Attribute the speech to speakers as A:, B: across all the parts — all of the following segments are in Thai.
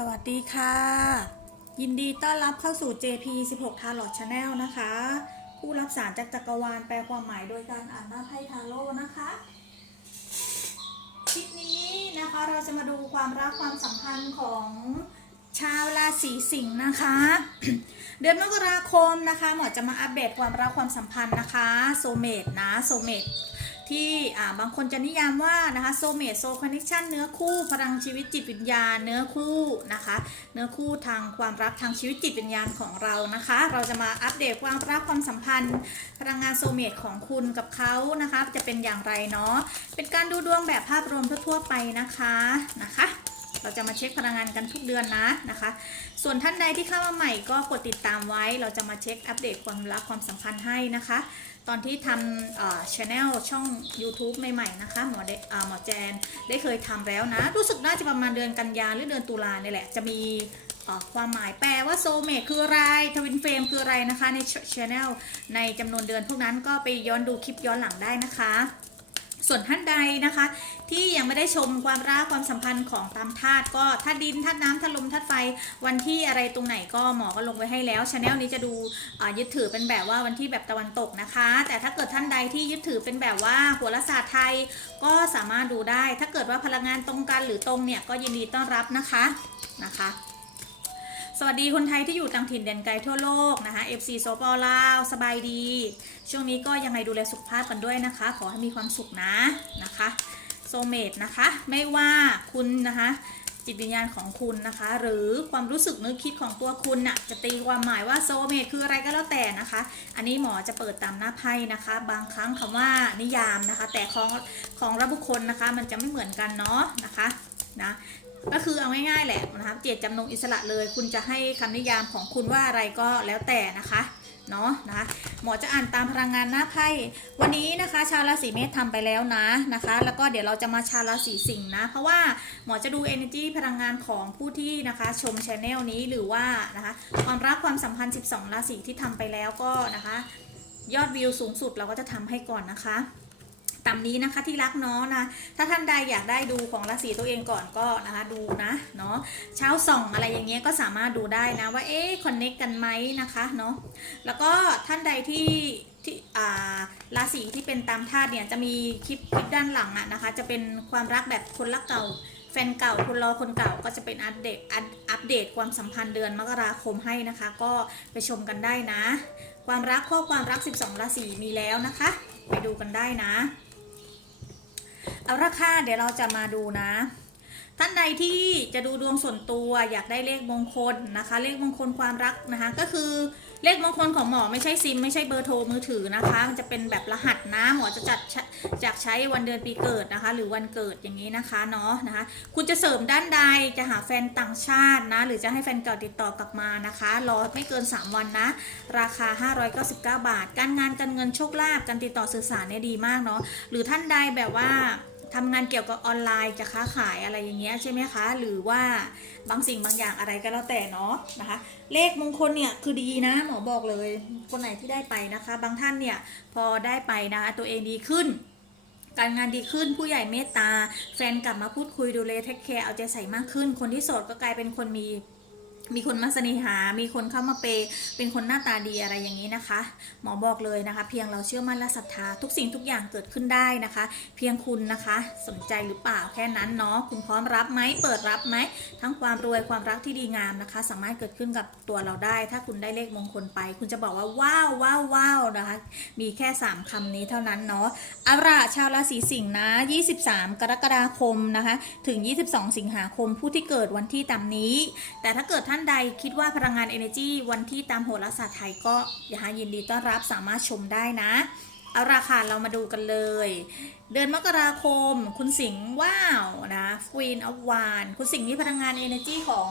A: สวัสดีค่ะ ยินดีต้อนรับเข้าสู่ JP 16 Tarot Channel นะคะ ผู้รับสารจากจักรวาลแปลความหมายโดยการอ่านหน้าไพ่ทาโร่นะคะคลิปนี้นะคะเราจะมาดูความรักความสัมพันธ์ของชาวราศีสิงห์นะคะ เดือนมกราคมนะคะหมอจะมาอัปเดตความรักความสัมพันธ์นะคะโซเมตนะโซเมต ที่บางคนจะนิยามว่านะคะโซเม t โซคอนเนคชันเนื้อคู่พลังชีวิตจิตวิญญาณเนื้อคู่นะคะ เนื้อคู่ทางความรักทางชีวิตจิตวิญญาณของเรานะคะ เราจะมาอัปเดตความรักความสัมพันธ์ พลังงานโซเมตของคุณกับเขานะคะจะเป็นอย่างไรเนาะเป็นการดูดวงแบบภาพรวมทั่วๆไปนะคะนะคะเราจะมาเช็คพลังงานกันทุกเดือนนะนะคะ ส่วนท่านใดที่เข้ามาใหม่ก็กดติดตามไว้ เราจะมาเช็คอัปเดตความรักความสัมพันธ์ให้นะคะ ตอนที่ทำช anel ช่อง YouTube ใหม่ๆนะคะหมอเดอ่าหมอแจนได้เคยทำแล้วนะ รู้สึกน่าจะประมาณเดือนกันยาหรือเดือนตุลาเนี่ยแหละ จะมีความหมายแปลว่าโซเมตคืออะไรทวินเฟรมคืออะไรนะคะในช anel ในจำนวนเดือนพวกนั้นก็ไปย้อนดูคลิปย้อนหลังได้นะคะ ส่วนท่านใดนะคะ ที่ยังไม่ได้ชมความรักความสัมพันธ์ของตามธาตุก็ธาตุดินธาตุน้ำธาตุลมธาตุไฟ วันที่อะไรตรงไหนก็หมอก็ลงไว้ให้แล้วชาแนลนี้จะดูยึดถือเป็นแบบว่าวันที่แบบตะวันตกนะคะ แต่ถ้าเกิดท่านใดที่ยึดถือเป็นแบบว่าหัวรศาสตร์ไทยก็สามารถดูได้ ถ้าเกิดว่าพลังงานตรงกันหรือตรงเนี่ยก็ยินดีต้อนรับนะคะนะคะ สวัสดีคนไทยที่อยู่ต่างถิ่นแดนไกลทั่วโลกนะคะ FC โซปอลาว สบายดี ช่วงนี้ก็ยังไงดูแลสุขภาพกันด้วยนะคะ ขอให้มีความสุขนะนะคะโซเมตนะคะ ไม่ว่าคุณนะคะ จิตวิญญาณของคุณนะคะ หรือความรู้สึกนึกคิดของตัวคุณน่ะจะตีความหมายว่าโซเมตคืออะไรก็แล้วแต่นะคะ อันนี้หมอจะเปิดตามหน้าไพ่นะคะ บางครั้งคำว่านิยามนะคะ แต่ของของรับบุคคลนะคะ มันจะไม่เหมือนกันเนาะนะคะนะ ก็คือเอาง่ายๆแหละนะคะเจตจำนงอิสระเลย คุณจะให้คำนิยามของคุณว่าอะไรก็แล้วแต่นะคะเนาะนะคะหมอจะอ่านตามพลังงานหน้าไพ่วันนี้นะคะ ชาวราศีเมษทำไปแล้วนะนะคะ แล้วก็เดี๋ยวเราจะมาชาวราศีสิงห์นะ เพราะว่าหมอจะดู energy พลังงานของผู้ที่นะคะ ชมช anel นี้หรือว่านะคะความรักความสัมพันธ์ 12 ราศีที่ทำไปแล้วก็นะคะ ยอดวิวสูงสุดเราก็จะทำให้ก่อนนะคะ ตามนี้นะคะที่รักเนาะนะ ถ้าท่านใดอยากได้ดูของราศีตัวเองก่อนก็นะคะดูนะเนาะเช้าส่องอะไรอย่างเงี้ยก็สามารถดูได้นะว่าเอ๊ะคอนเน็กกันไหมนะคะเนาะแล้วก็ท่านใดที่ที่อ่าราศีที่เป็นตามธาตุเนี่ยจะมีคลิปคลิปด้านหลังอะนะคะ จะเป็นความรักแบบคนรักเก่าแฟนเก่าคนรอคนเก่าก็จะเป็นอัปเดตอัปเดตความสัมพันธ์เดือนมกราคมให้นะคะ ก็ไปชมกันได้นะ ความรักข้อความรัก 12 ราศีมีแล้วนะคะ ไปดูกันได้นะ เอาราคาเดี๋ยวเราจะมาดูนะ ท่านใดที่จะดูดวงส่วนตัวอยากได้เลขมงคลนะคะ เลขมงคลความรักนะคะ ก็คือ เลขมงคลของหมอไม่ใช่ซิม ไม่ใช่เบอร์โทรมือถือนะคะ มันจะเป็นแบบรหัสนะหมอจะจัดจากใช้วันเดือนปีเกิดนะคะ หรือวันเกิดอย่างนี้นะคะเนาะนะคะ คุณจะเสริมด้านใดจะหาแฟนต่างชาตินะ หรือจะให้แฟนเก่าติดต่อกลับมานะคะ รอไม่เกิน 3 วันนะ ราคา 599 บาท การงานการเงินโชคลาภการติดต่อสื่อสารเนี่ยดีมากเนาะหรือท่านใดแบบว่า ทำงานเกี่ยวกับออนไลน์จะค้าขายอะไรอย่างเงี้ยใช่ไหมคะ หรือว่าบางสิ่งบางอย่างอะไรก็แล้วแต่เนาะนะคะ เลขมงคลเนี่ยคือดีนะหมอบอกเลย คนไหนที่ได้ไปนะคะ บางท่านเนี่ยพอได้ไปนะคะตัวเองดีขึ้น การงานดีขึ้นผู้ใหญ่เมตตา แฟนกลับมาพูดคุยดูแลเทคแคร์เอาใจใส่มากขึ้น คนที่โสดก็กลายเป็นคนมี มีคนมาเสนิหา มีคนเข้ามาเป เป็นคนหน้าตาดีอะไรอย่างนี้นะคะ หมอบอกเลยนะคะ เพียงเราเชื่อมั่นและศรัทธาทุกสิ่งทุกอย่างเกิดขึ้นได้นะคะ เพียงคุณนะคะ สนใจหรือเปล่าแค่นั้นเนาะ คุณพร้อมรับไหม เปิดรับไหม ทั้งความรวยความรักที่ดีงามนะคะ สามารถเกิดขึ้นกับตัวเราได้ ถ้าคุณได้เลขมงคลไป คุณจะบอกว่าว้าวว้าวว้าวนะคะ มีแค่ 3คำนี้เท่านั้นเนาะเอาชาวราศีสิงห์นะ 23 กรกฎาคมนะคะ ถึง 22 สิงหาคม ผู้ที่เกิดวันที่ตามนี้ แต่ถ้าเกิดท่านานใดคิดว่าพลังงาน Energy วันที่ตามโหราศาสตร์ไทยก็อย่ายินดีต้อนรับสามารถชมได้นะ เอาราคาเรามาดูกันเลย เดือนมกราคม คุณสิงห์ว้าวนะ Queen of w a n คุณสิงห์มีพลังงาน Energy ของ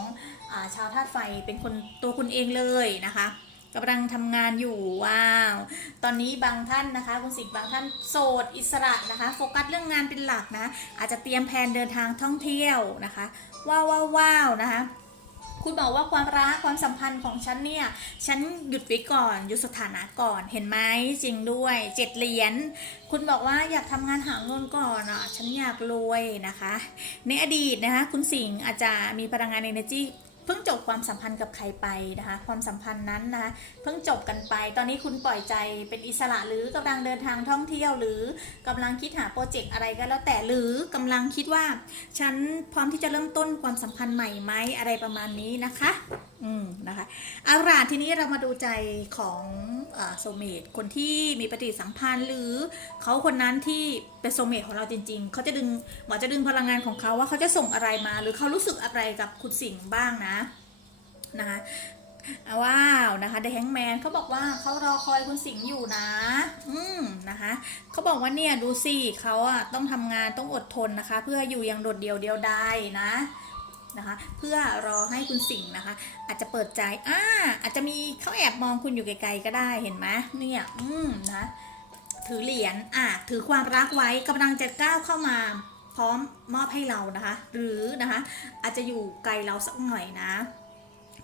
A: อาชาวธาตุไฟเป็นคนตัวคุณเองเลยนะคะกำลังทำงานอยู่ว้าว ตอนนี้บางท่านนะคะ คุณสิงห์บางท่านโสดอิสระนะคะ โฟกัสเรื่องงานเป็นหลักนะ อาจจะเตรียมแผนเดินทางท่องเที่ยวนะคะ ว้าวว้าวนะคะ คุณบอกว่าความรักความสัมพันธ์ของฉันเนี่ย ฉันหยุดไว้ก่อน หยุดสถานะก่อนเห็นไหมจริงด้วยเจ็ดเหรียญคุณบอกว่าอยากทำงานหาเงินก่อนอะฉันอยากรวยนะคะ ในอดีตนะคะคุณสิงห์อาจจะมีพลังงานเอเนจี พิ่งจบความสัมพันธ์กับใครไปนะคะ ความสัมพันธ์นั้นนะคะเพิ่งจบกันไป ตอนนี้คุณปล่อยใจเป็นอิสระหรือกำลังเดินทางท่องเที่ยวหรือกำลังคิดหาโปรเจกต์อะไรก็แล้วแต่หรือกำลังคิดว่า ฉันพร้อมที่จะเริ่มต้นความสัมพันธ์ใหม่ไหมอะไรประมาณนี้นะคะ อืมนะคะเอาล่ะทีนี้เรามาดูใจของโซเมตคนที่มีปฏิสัมพันธ์หรือเขาคนนั้นที่เป็นโซเมตของเราจริง ๆ เขาจะดึงหมอจะดึงพลังงานของเขาว่าเขาจะส่งอะไรมา หรือเขารู้สึกอะไรกับคุณสิงห์บ้างนะนะคะว้าวนะคะเดอะแฮงแมนเขาบอกว่าเขารอคอยคุณสิงห์อยู่นะ อืมนะคะเขาบอกว่าเนี่ยดูสิเขาอะต้องทำงานต้องอดทนนะคะ เพื่ออยู่อย่างโดดเดี่ยวเดียวดายนะนะคะ เพื่อรอให้คุณสิงห์นะคะ อาจจะเปิดใจอ่าอาจจะมีเขาแอบมองคุณอยู่ไกลๆก็ได้เห็นไหมเนี่ยอืมนะถือเหรียญอะถือความรักไว้กำลังจะก้าวเข้ามา พร้อมมอบให้เรานะคะ หรือนะคะอาจจะอยู่ไกลเราสักหน่อยนะ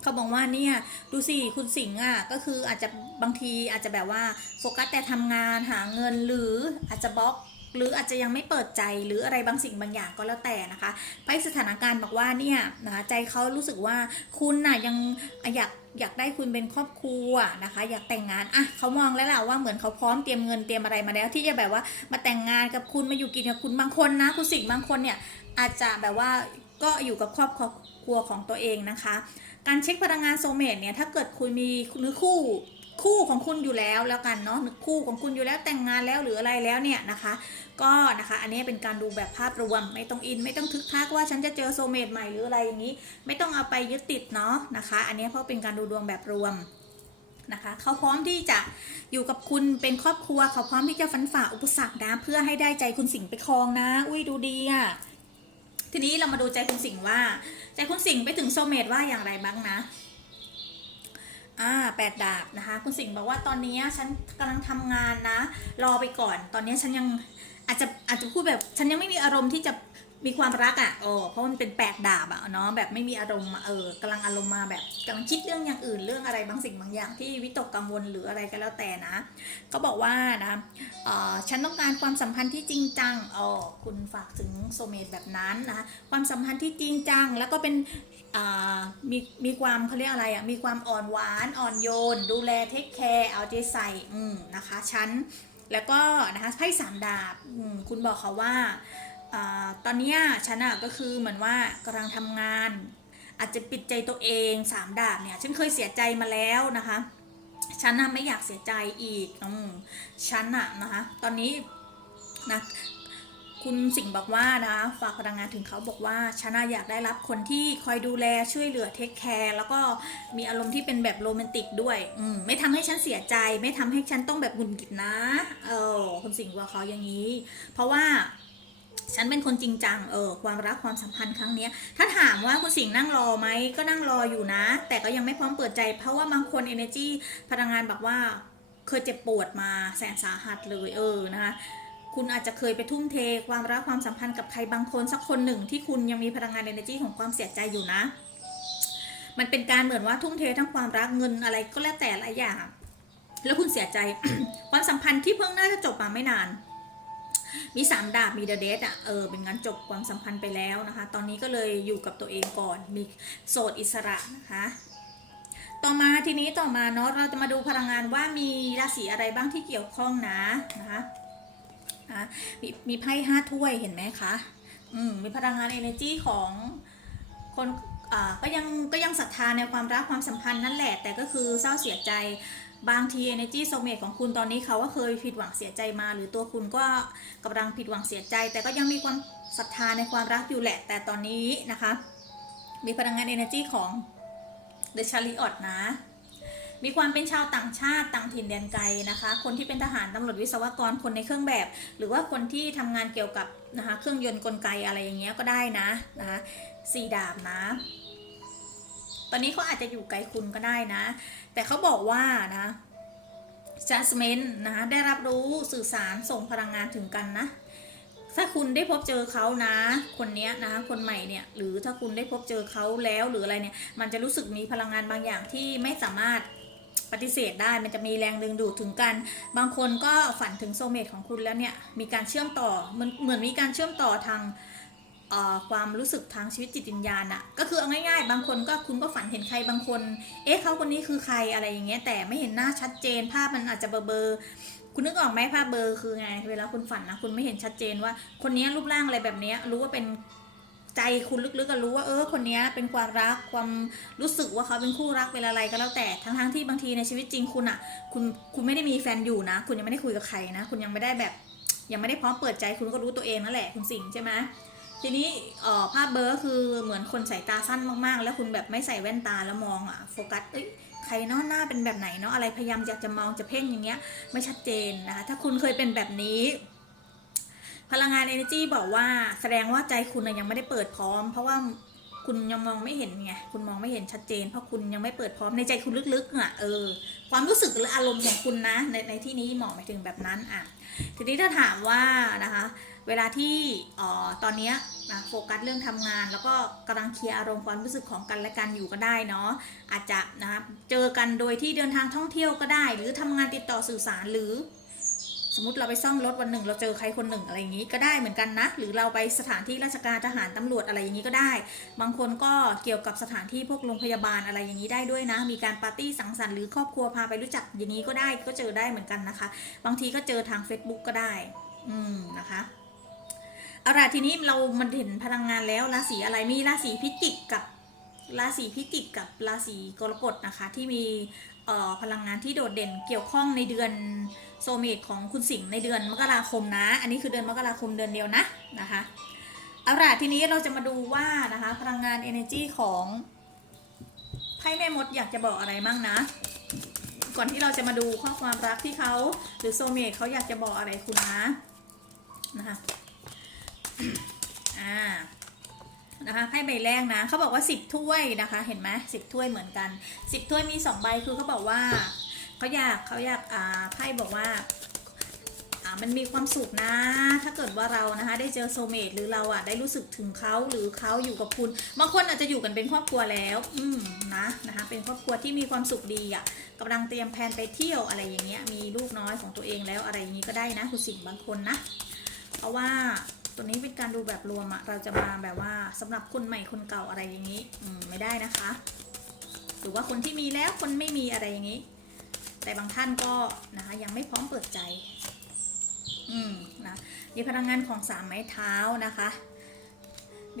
A: เขาบอกว่าเนี่ยดูสิคุณสิงห์อะก็คืออาจจะบางทีอาจจะแบบว่าโฟกัสแต่ทำงานหาเงินหรืออาจจะบล็อก หรืออาจจะยังไม่เปิดใจหรืออะไรบางสิ่งบางอย่างก็แล้วแต่นะคะไพ่สถานการณ์บอกว่าเนี่ยนะคะใจเขารู้สึกว่าคุณน่ะยังอยากอยากได้คุณเป็นครอบครัวนะคะ อยากแต่งงานอะเขามองแล้วแหละว่าเหมือนเขาพร้อมเตรียมเงินเตรียมอะไรมาแล้ว ที่จะแบบว่ามาแต่งงานกับคุณมาอยู่กินกับคุณบางคนนะคุณสิ่งบางคนเนี่ยอาจจะแบบว่าก็อยู่กับครอบครัวของตัวเองนะคะ การเช็คพลังงานโซเมตเนี่ยถ้าเกิดคุณมีหรือคู่ คู่ของคุณอยู่แล้วแล้วกันเนาะคู่ของคุณอยู่แล้วแต่งงานแล้วหรืออะไรแล้วเนี่ยนะคะ ก็นะคะอันนี้เป็นการดูแบบภาพรวมไม่ต้องอิน ไม่ต้องทึกทักว่าฉันจะเจอโซเมตใหม่หรืออะไรอย่างนี้ ไม่ต้องเอาไปยึดติดเนาะนะคะ อันนี้เพราะเป็นการดูดวงแบบรวมนะคะเขาพร้อมที่จะอยู่กับคุณเป็นครอบครัวเขาพร้อมที่จะฟันฝ่าอุปสรรคนะเพื่อให้ได้ใจคุณสิงห์ไปครองนะ อุ้ยดูดีอะ่ะทีนี้เรามาดูใจคุณสิงห์ว่า ใจคุณสิงห์ไปถึงโซเมตว่าอย่างไรบ้างนะ อ่าแปดดาบนะคะ คุณสิงห์บอกว่าตอนนี้ฉันกำลังทำงานนะ รอไปก่อน ตอนนี้ฉันยังอาจจะอาจจะพูดแบบ ฉันยังไม่มีอารมณ์ที่จะมีความรักอะ่ะโอ้เพราะมันเป็นแปดดาบอะเนาะแบบไม่มีอารมณ์เออกำลังอารมณ์มาแบบกำลังคิดเรื่องอย่างอื่นเรื่องอะไรบางสิ่งบางอย่างที่วิตกกังวลหรืออะไรก็แล้วแต่นะก็บอกว่านะเอ่อฉันต้องการความสัมพันธ์ที่จริงจังอ๋อคุณฝากถึงโซเมตแบบนั้นนะความสัมพันธ์ที่จริงจัง แล้วก็เป็น มีมีความเขาเรียกอะไรอะมีความอ่อนหวานอ่อนโยน ดูแลเทคแคร์เอาใจใส่อืมนะคะฉันแล้วก็นะคะไพ่สามดาบคุณบอกเขาว่าอตอนนี้ยฉันอะก็คือเหมือนว่ากำลังทำงาน อาจจะปิดใจตัวเองสามดาบเนี่ยฉันเคยเสียใจมาแล้วนะคะ ฉันน่ะไม่อยากเสียใจอีกอืมฉันอะนะคะ ตอนนี้นะ คุณสิงห์บอกว่านะฝากพลังงานถึงเขาบอกว่าฉันะอยากได้รับคนที่คอยดูแลช่วยเหลือเทคแคร์แล้วก็มีอารมณ์ที่เป็นแบบโรแมนติกด้วยอืมไม่ทำให้ฉันเสียใจ ไม่ทำให้ฉันต้องแบบหงุดหงิดนะเออคุณสิงห์บอกเขาอย่างนี้ เพราะว่าฉันเป็นคนจริงจัง เออ ความรักความสัมพันธ์ครั้งนี้ ถ้าถามว่าคุณสิงห์นั่งรอไหม ก็นั่งรออยู่นะ แต่ก็ยังไม่พร้อมเปิดใจ เพราะว่าบางคน energy พลังงานแบบว่า เคยเจ็บปวดมาแสนสาหัสเลย เออ นะคะ คุณอาจจะเคยไปทุ่มเทความรักความสัมพันธ์กับใครบางคนสักคนหนึ่งที่คุณยังมีพลังงาน energy ของความเสียใจอยู่นะ มันเป็นการเหมือนว่าทุ่มเททั้งความรักเงินอะไรก็แล้วแต่หลายอย่าง แล้วคุณเสียใจ ความสัมพันธ์ที่เพิ่งน่าจะจบมาไม่นาน มีสามดาบมีเดเดทอะเออเป็นงานจบความสัมพันธ์ไปแล้วนะคะ ตอนนี้ก็เลยอยู่กับตัวเองก่อน มีโสดอิสระนะคะต่อมาทีนี้ต่อมาเนาะเราจะมาดูพลังงานว่ามีราศีอะไรบ้างที่เกี่ยวข้องนะนะคะ นะมีมีไพ่ห้าถ้วยเห็นไหมคะอืมมีพลังงาน energy ของคนอ่าก็ยังก็ยังศรัทธาในความรักความสัมพันธ์นั่นแหละ แต่ก็คือเศร้าเสียใจบางที energy soulmate ของคุณตอนนี้เขาก็เคยผิดหวังเสียใจมา หรือตัวคุณก็กำลังผิดหวังเสียใจ แต่ก็ยังมีความศรัทธาในความรักอยู่แหละ แต่ตอนนี้นะคะ มีพลังงาน energy ของ The Chariot นะ มีความเป็นชาวต่างชาติต่างถิ่นแดนไกลนะคะ คนที่เป็นทหารตำรวจวิศวกรคนในเครื่องแบบ หรือว่าคนที่ทำงานเกี่ยวกับนะคะเครื่องยนต์กลไกอะไรอย่างเงี้ยก็ได้นะนะคะสี่ดาบนะตอนนี้เขาอาจจะอยู่ไกลคุณก็ได้นะ แต่เขาบอกว่านะ judgment นะคะได้รับรู้สื่อสารส่งพลังงานถึงกันนะถ้าคุณได้พบเจอเขานะ คนเนี้ยนะคะคนใหม่เนี่ยหรือถ้าคุณได้พบเจอเขาแล้วหรืออะไรเนี่ย มันจะรู้สึกมีพลังงานบางอย่างที่ไม่สามารถ ปฏิเสธได้มันจะมีแรงดึงดูดถึงกัน บางคนก็ฝันถึงโซเมตของคุณแล้วเนี่ยมีการเชื่อมต่อเหมันเหมือนมีการเชื่อมต่อทางความรู้สึกทางชีวิตจิตวิญญาณอะก็คือเอาง่ายๆ บางคนก็คุณก็ฝันเห็นใครบางคน เอ๊ะเขาคนนี้คือใครอะไรอย่างเงี้ยแต่ไม่เห็นหน้าชัดเจนภาพมันอาจจะเบลอคุณนึกออกไหมภาพเบลอร์คือไง เวลาคุณฝันนะคุณไม่เห็นชัดเจนว่าคนนี้รูปร่างอะไรแบบนี้รู้ว่าเป็น ใจคุณลึกๆก็รู้ว่าเออคนนี้เป็นความรักความรู้สึกว่าเขาเป็นคู่รักเป็นอะไรก็แล้วแต่ทั้งๆที่บางทีในชีวิตจริงคุณอะคุณคุณไม่ได้มีแฟนอยู่นะ คุณยังไม่ได้คุยกับใครนะ คุณยังไม่ได้แบบ ยังไม่ได้พร้อมเปิดใจคุณก็รู้ตัวเองนั่นแหละคุณสิงใช่ไหมทีนี้ออภาพเบอร์คือเหมือนคนสายตาสั้นมากๆ แล้วคุณแบบไม่ใส่แว่นตาแล้วมองอะโฟกัสเอ้ยใครเนาะหน้าเป็นแบบไหนเนาะอะไรพยายามอยากจะมองจะเพ่งอย่างเงี้ยไม่ชัดเจนนะคะถ้าคุณเคยเป็นแบบนี้ พลังงาน energy บอกว่าแสดงว่าใจคุณยังไม่ได้เปิดพร้อม เพราะว่าคุณยังมองไม่เห็นไงคุณมองไม่เห็นชัดเจน เพราะคุณยังไม่เปิดพร้อมในใจคุณลึกๆอะเออความรู้สึกหรืออารมณ์ของคุณนะในในที่นี้หมอหมายถึงแบบนั้นอะทีนี้ถ้าถามว่านะคะเวลาที่ออตอนนี้นะโฟกัสเรื่องทำงาน แล้วก็กำลังเคลียร์อารมณ์ความรู้สึกของกันและกันอยู่ก็ได้เนาะอาจจะนะคะเจอกันโดยที่เดินทางท่องเที่ยวก็ได้ หรือทำงานติดต่อสื่อสารหรือ สมมติเราไปซ่อมรถวันหนึ่ง เราเจอใครคนหนึ่งอะไรอย่างนี้ก็ได้เหมือนกันนะ หรือเราไปสถานที่ราชการทหารตำรวจอะไรอย่างนี้ก็ได้ บางคนก็เกี่ยวกับสถานที่พวกโรงพยาบาลอะไรอย่างนี้ได้ด้วยนะ มีการปาร์ตี้สังสรรค์หรือครอบครัวพาไปรู้จักอย่างนี้ก็ได้ก็เจอได้เหมือนกันนะคะ บางทีก็เจอทาง Facebook ก็ได้ อืมนะคะเอาล่ะทีนี้เรามันเห็นพลังงานแล้วราศีอะไรมีราศีพิจิกกับราศีพิจิกกับราศีกรกฎนะคะ ที่มีเอ่อพลังงานที่โดดเด่นเกี่ยวข้องในเดือน โซเมตของคุณสิงห์ในเดือนมกราคมนะ อันนี้คือเดือนมกราคมเดือนเดียวนะนะคะเอาล่ะทีนี้เราจะมาดูว่านะคะพลังงาน energy ของไพ่แม่มดอยากจะบอกอะไรมั่งนะ ก่อนที่เราจะมาดูข้อความรักที่เขาหรือโซเมตเขาอยากจะบอกอะไรคุณนะนะคะอ่านะคะไพ่ใบแรกนะเขาบอกว่าสิบถ้วยนะคะ เห็นไหมสิบถ้วยเหมือนกันสิบถ้วยมีสองใบคือเขาบอกว่า เขาอยากเขาอยากอ่าไพ่บอกว่าอ่ามันมีความสุขนะ ถ้าเกิดว่าเรานะคะได้เจอโซเมตหรือเราอะได้รู้สึกถึงเขาหรือเขาอยู่กับคุณ บางคนอาจจะอยู่กันเป็นครอบครัวแล้ว อืมนะนะคะเป็นครอบครัวที่มีความสุขดีอะกำลังเตรียมแผนไปเที่ยวอะไรอย่างเงี้ยมีลูกน้อยของตัวเองแล้วอะไรอย่างงี้ก็ได้นะคุณสิ่งบางคนนะเพราะว่าตัวนี้เป็นการดูแบบรวมอะเราจะมาแบบว่าสำหรับคนใหม่คนเก่าอะไรอย่างนี้ อืมไม่ได้นะคะ หรือว่าคนที่มีแล้วคนไม่มีอะไรอย่างนี้ แต่บางท่านก็นะคะยังไม่พร้อมเปิดใจ อืมนะมีพลังงานของสามไม้เท้านะคะ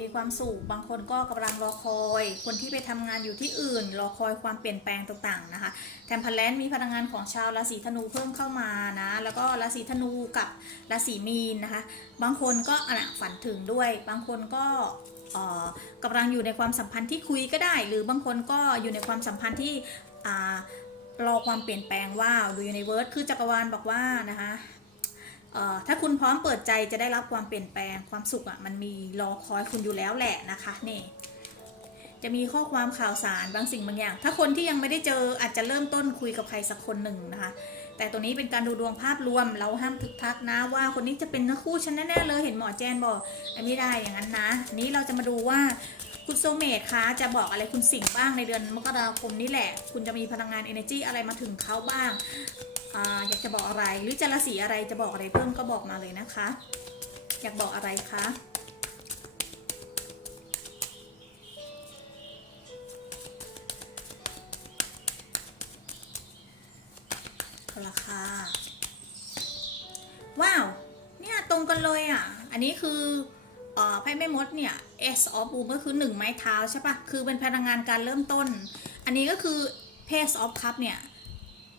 A: มีความสุขบางคนก็กำลังรอคอย คนที่ไปทำงานอยู่ที่อื่น รอคอยความเปลี่ยนแปลงต่างๆนะคะแทมเพลนมีพลังงานของชาวราศีธนูเพิ่มเข้ามานะแล้วก็ราศีธนูกับราศีมีนนะคะ บางคนก็อะฝันถึงด้วย บางคนก็กำลังอยู่ในความสัมพันธ์ที่คุยก็ได้ หรือบางคนก็อยู่ในความสัมพันธ์ที่ รอความเปลี่ยนแปลงว่าดูยูนิเวิร์สคือจักรวาลบอกว่านะคะถ้าคุณพร้อมเปิดใจจะได้รับความเปลี่ยนแปลงความสุขอะ่ะมันมีรอคอยคุณอยู่แล้วแหละนะคะนี่ จะมีข้อความข่าวสารบางสิ่งบางอย่าง ถ้าคนที่ยังไม่ได้เจออาจจะเริ่มต้นคุยกับใครสักคนหนึ่งนะคะ แต่ตัวนี้เป็นการดูดวงภาพรวม เราห้ามทึกทักนะว่าคนนี้จะเป็นคู่ฉันแน่ๆเลยเห็นหมอแจนบอกอันไม่ได้อย่างนั้นนะอันนี้เราจะมาดูว่าคุณโซเมตคะจะบอกอะไรคุณสิงห์บ้างในเดือนมกราคมนี้แหละ คุณจะมีพลังงาน energy อะไรมาถึงเขาบ้างออยากจะบอกอะไร หรือจะราศีอะไรจะบอกอะไรเพิ่มก็บอกมาเลยนะคะ อยากบอกอะไรคะ ราคาว้าว เนี่ยตรงกันเลยอะ อันนี้คือเอ่อไพ่แม่มดเนี่ย S of Boom ก็คือหนึ่งไม้เท้าใช่ปะคือเป็นพลังงานการเริ่มต้น อันนี้ก็คือ Page of Cup เนี่ย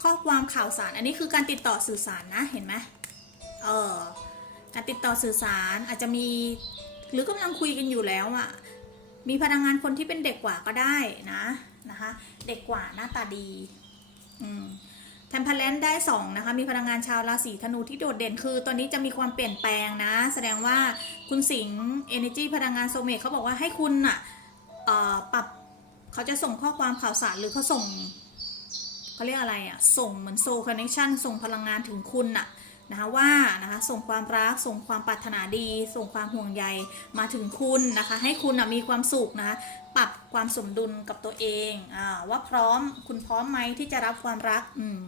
A: ข้อความข่าวสาร อันนี้คือการติดต่อสื่อสารนะ เห็นไหมเออการติดต่อสื่อสารอาจจะมี หรือกำลังคุยกันอยู่แล้วอะ่ะ มีพลังงานคนที่เป็นเด็กกว่าก็ได้นะนะคะ เด็กกว่าหน้าตาดี อืม แทมเพลนได้2นะคะมีพลังงานชาวราศีธนูที่โดดเด่นคือ ตอนนี้จะมีความเปลี่ยนแปลงนะ แสดงว่าคุณสิงห์เอเนจีพลังงานโซเมตเขาบอกว่าให้คุณอะปรับเขาจะส่งข้อความข่าวสารหรือเขาส่งเขาเรียกอะไรอะส่งเหมือนโซคอนเนคชั่นส่งพลังงานถึงคุณอะ นะคะว่านะคะส่งความรักส่งความปรารถนาดี ส่งความห่วงใยมาถึงคุณนะคะ ให้คุณนะมีความสุขนะคะปรับความสมดุลกับตัวเองอว่าพร้อมคุณพร้อมไหมที่จะรับความรักอืม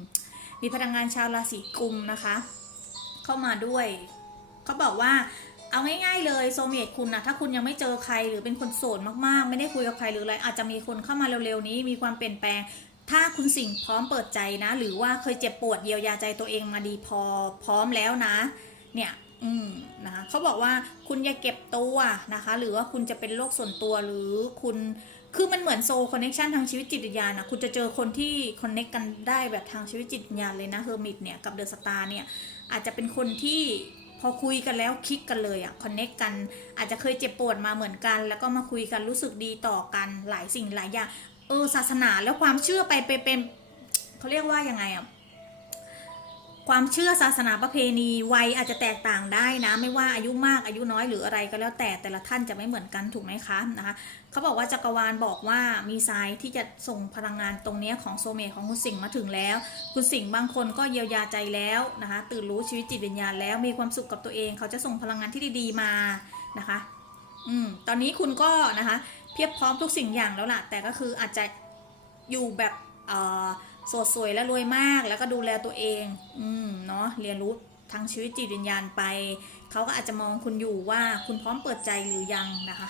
A: มีพลังงานชาวราศีกุมนะคะ เข้ามาด้วยเขาบอกว่าเอาง่ายๆเลยโซเมตคุณนะถ้าคุณยังไม่เจอใครหรือเป็นคนโสดมากๆ ไม่ได้คุยกับใครหรืออะไรอาจจะมีคนเข้ามาเร็วๆนี้มีความเปลี่ยนแปลง ถ้าคุณสิ่งพร้อมเปิดใจนะ หรือว่าเคยเจ็บปวดเยียวยาใจตัวเองมาดีพอพร้อมแล้วนะ เนี่ยอืมนะคะเขาบอกว่าคุณอย่าเก็บตัวนะคะ หรือว่าคุณจะเป็นโรคส่วนตัวหรือคุณคือมันเหมือนโซคอนเน t ชันทางชีวิตจิตวิญญาณนะคุณจะเจอคนที่คอนเน c กกันได้แบบทางชีวิตจิตวิญญาณเลยนะเฮอร์มิตเนี่ยกับเดอะสตาร์เนี่ยอาจจะเป็นคนที่พอคุยกันแล้วคลิกกันเลยอะคอนเน็กกันอาจจะเคยเจ็บปวดมาเหมือนกัน แล้วก็มาคุยกันรู้สึกดีต่อกันหลายสิ่งหลายอย่าง เออศาสนาแล้วความเชื่อไปเป็นเขาเรียกว่ายังไงอะความเชื่อศาสนาประเพณีวัยอาจจะแตกต่างได้นะ ไม่ว่าอายุมากอายุน้อยหรืออะไรก็แล้วแต่แต่ละท่านจะไม่เหมือนกันถูกไหมคะนะคะเขาบอกว่าจักรวาลบอกว่ามีทรายที่จะส่งพลังงานตรงนี้ของโซเมตของคุณสิงห์มาถึงแล้ว คุณสิงห์บางคนก็เยียวยาใจแล้วนะคะ ตื่นรู้ชีวิตจิตวิญญาณแล้วมีความสุขกับตัวเอง เขาจะส่งพลังงานที่ดีๆมานะคะ อืมตอนนี้คุณก็นะคะ เพียบพร้อมทุกสิ่งอย่างแล้วล่ะ แต่ก็คืออาจจะอยู่แบบเอ่อโสดสวยและรวยมาก แล้วก็ดูแลตัวเอง อืมเนาะเรียนรู้ทางชีวิตจิตวิญญาณไป เขาก็อาจจะมองคุณอยู่ว่าคุณพร้อมเปิดใจหรือยังนะคะ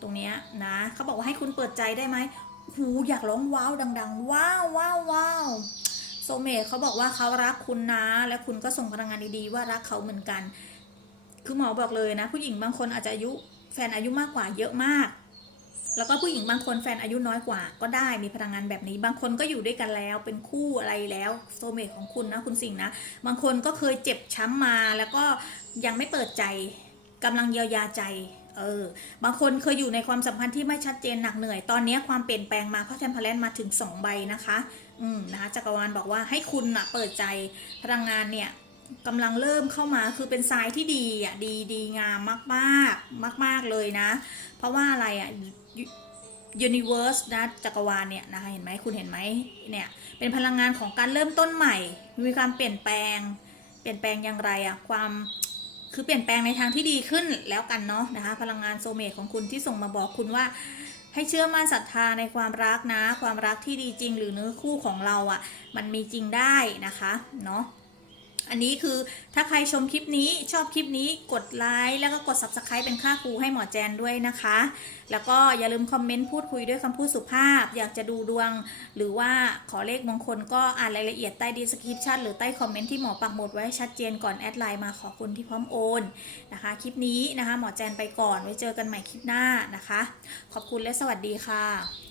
A: ตรงเนี้ยนะเขาบอกว่าให้คุณเปิดใจได้ไหมหูอยากร้องว้าวดัง ๆ ว้าวว้าวว้าวโซเมตเขาบอกว่าเขารักคุณนะ และคุณก็ส่งพลังงานดีๆว่ารักเขาเหมือนกัน คือหมอบอกเลยนะ ผู้หญิงบางคนอาจจะอายุ แฟนอายุมากกว่าเยอะมาก แล้วก็ผู้หญิงบางคนแฟนอายุน้อยกว่าก็ได้มีพลังงานแบบนี้ บางคนก็อยู่ด้วยกันแล้วเป็นคู่อะไรแล้วโซเมตของคุณนะคุณสิงห์นะ บางคนก็เคยเจ็บช้ำมาแล้วก็ยังไม่เปิดใจกำลังเยียวยาใจเออบางคนเคยอยู่ในความสัมพันธ์ที่ไม่ชัดเจนหนักเหนื่อย ตอนนี้ความเปลี่ยนแปลงมาเพราะแทมเพลนมาถึง 2 ใบนะคะ อืมนะคะจักรวาลบอกว่าให้คุณนะเปิดใจพลังงานเนี่ย กำลังเริ่มเข้ามาคือเป็นทรายที่ดีอะดีดีงามมากมากมากมาก ๆเลยนะ เพราะว่าอะไรอะ universe นะจักรวาลเนี่ยนะคะเห็นไหมคุณเห็นไหมเนี่ยเป็นพลังงานของการเริ่มต้นใหม่ มีความเปลี่ยนแปลง เปลี่ยนแปลงอย่างไรอะความคือเปลี่ยนแปลงในทางที่ดีขึ้นแล้วกันเนาะนะคะพลังงานโซเมตของคุณที่ส่งมาบอกคุณว่า ให้เชื่อมั่นศรัทธาในความรักนะ ความรักที่ดีจริง หรือเนื้อคู่ของเราอะ่ะมันมีจริงได้นะคะเนาะ อันนี้คือถ้าใครชมคลิปนี้ชอบคลิปนี้กดไลค์แล้วก็กด subscribe เป็นค่าครูให้หมอแจนด้วยนะคะ แล้วก็อย่าลืมคอมเมนต์พูดคุยด้วยคำพูดสุภาพ อยากจะดูดวง หรือว่าขอเลขมงคลก็อ่านรายละเอียดใต้ดีสคริปชันหรือใต้คอมเมนต์ที่หมอปักหมุดไว้ชัดเจนก่อนแอดไลน์มาขอบคุณที่พร้อมโอนนะคะคลิปนี้นะคะ หมอแจนไปก่อนไว้เจอกันใหม่คลิปหน้านะคะ ขอบคุณและสวัสดีค่ะ